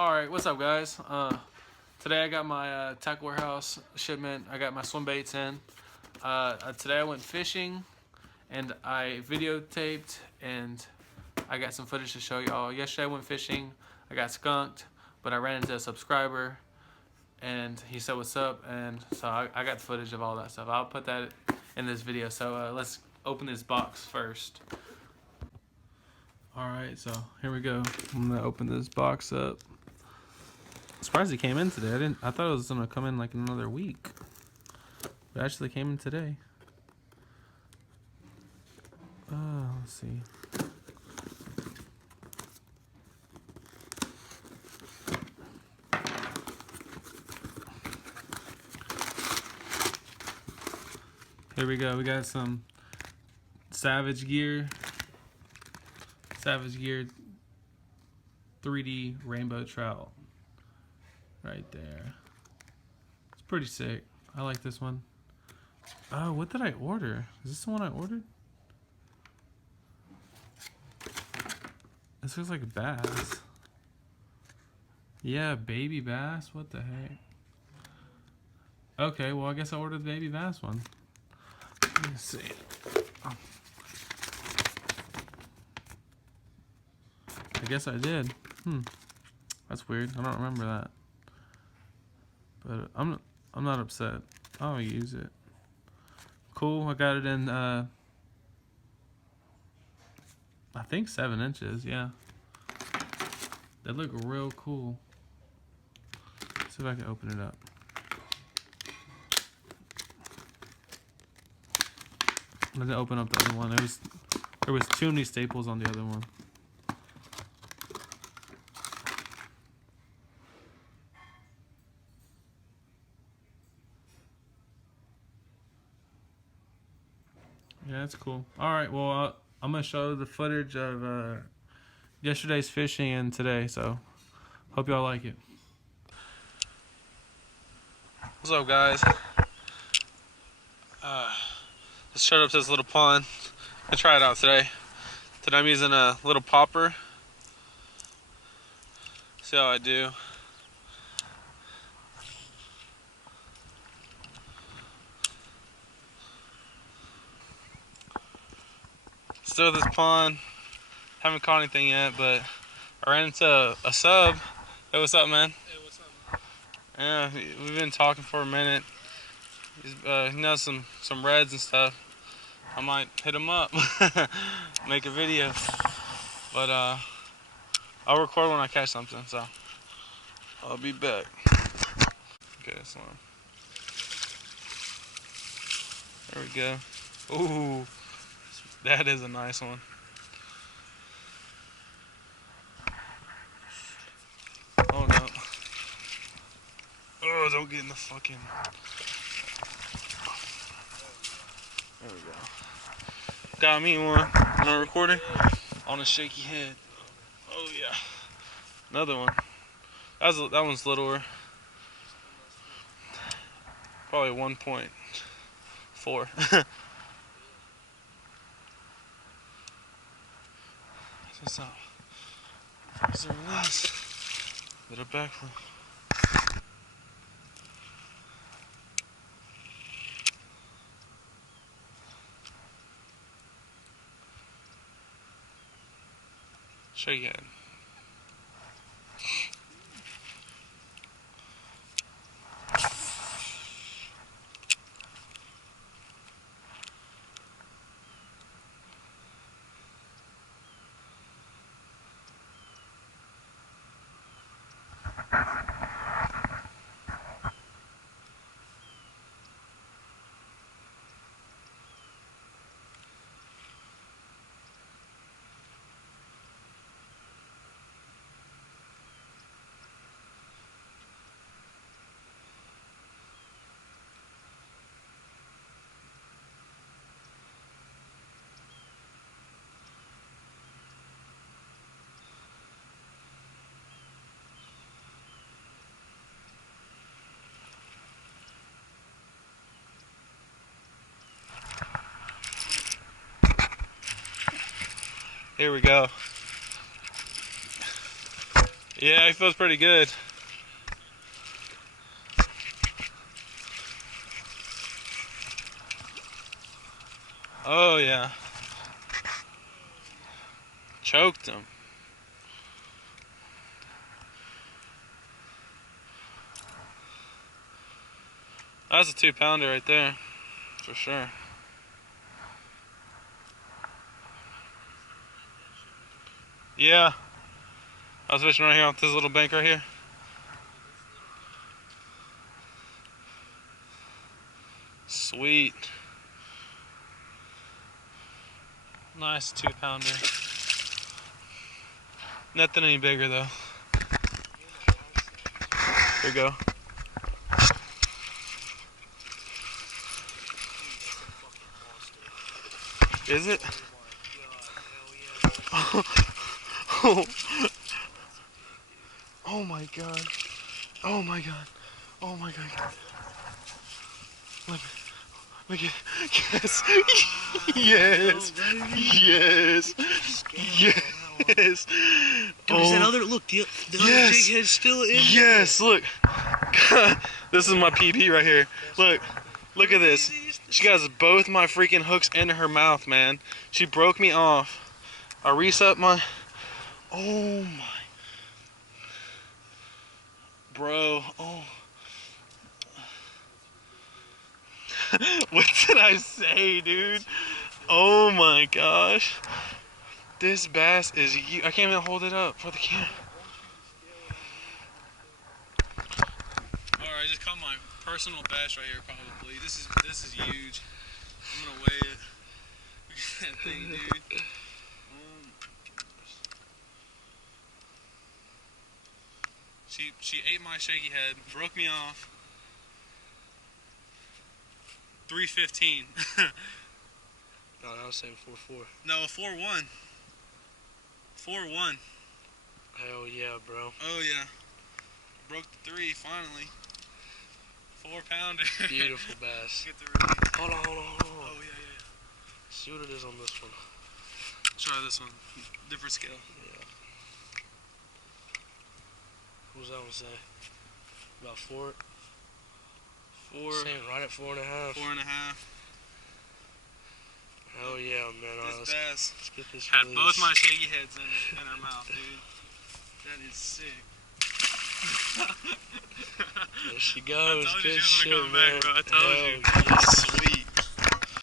Alright, what's up guys? Today I got my tackle warehouse shipment. I got my swim baits in. Today I went fishing and I videotaped and I got some footage to show y'all. Yesterday I went fishing, I got skunked, but I ran into a subscriber and he said what's up, and so I got the footage of all that stuff. I'll put that in this video. So let's open this box first. Alright, so here we go. I'm gonna open this box up. Surprised it came in today. I thought it was gonna come in like in another week. But it actually came in today. Let's see. Here we go. We got some Savage Gear 3D rainbow trout right there. It's pretty sick. I like this one. Oh, what did I order? Is this the one I ordered? This looks like a bass. Yeah, baby bass. What the heck? Okay, well I guess I ordered the baby bass one. Let me see. Oh. I guess I did. That's weird. I don't remember that. But I'm not upset. I'll use it. Cool. I got it in I think 7 inches. Yeah. They look real cool. Let's see if I can open it up. I didn't open up the other one. There was too many staples on the other one. Yeah, that's cool. All right, well, I'm gonna show the footage of yesterday's fishing and today. So, hope y'all like it. What's up, guys? Just showed up to this little pond. I try it out today. Today I'm using a little popper. See how I do. Still this pond. Haven't caught anything yet, but I ran into a sub. Hey, what's up, man? Hey, what's up, man? Yeah, we've been talking for a minute. He knows some reds and stuff. I might hit him up, make a video. But I'll record when I catch something, so I'll be back. Okay, this one. There we go. Ooh, that is a nice one. Oh no. Oh, don't get in the fucking... There we go. Got me one. No recording? On a shaky head. Oh yeah. Another one. That one's littler. Probably 1.4. What's up? There's a release. Little backflip. Shake your head. Here we go. Yeah, he feels pretty good. Oh yeah. Choked him. That's a 2-pounder right there, for sure. Yeah. I was fishing right here off this little bank right here. Sweet. Nice 2-pounder. Nothing any bigger though. Here you go. Is it? Oh, oh my god. Oh my god. Oh my god. Look at, yes, yes, yes, yes. Dude, is that other, look, the other Yes. jig head's still in there. Yes, look. God, this is my PP right here. Look at this. She got both my freaking hooks in her mouth, man. She broke me off. I reset my, oh my. Bro, oh. What did I say, dude? Oh my gosh. This bass is huge. I can't even hold it up for the camera. Alright, I just caught my personal bass right here probably. This is huge. I'm gonna weigh it. Look at that thing, dude. Oh my gosh. She ate my shaky head, broke me off. 315. No, I was saying 4-4. No, 4-1. 4-1. Hell yeah, bro. Oh yeah. Broke the 3 finally. 4-pounder. Beautiful bass. Get the release. Hold on. Oh yeah. See what it is on this one. Try this one. Different scale. Yeah. What does that one say? About 4? 4. Saying right at 4.5. 4.5. Hell yeah, man. All right, This bass let's get this had release. both my shaky heads in her mouth, dude. That is sick. There she goes. I told you Good she was shit, gonna come man. back, bro. I told Hell you. yeah. Sweet.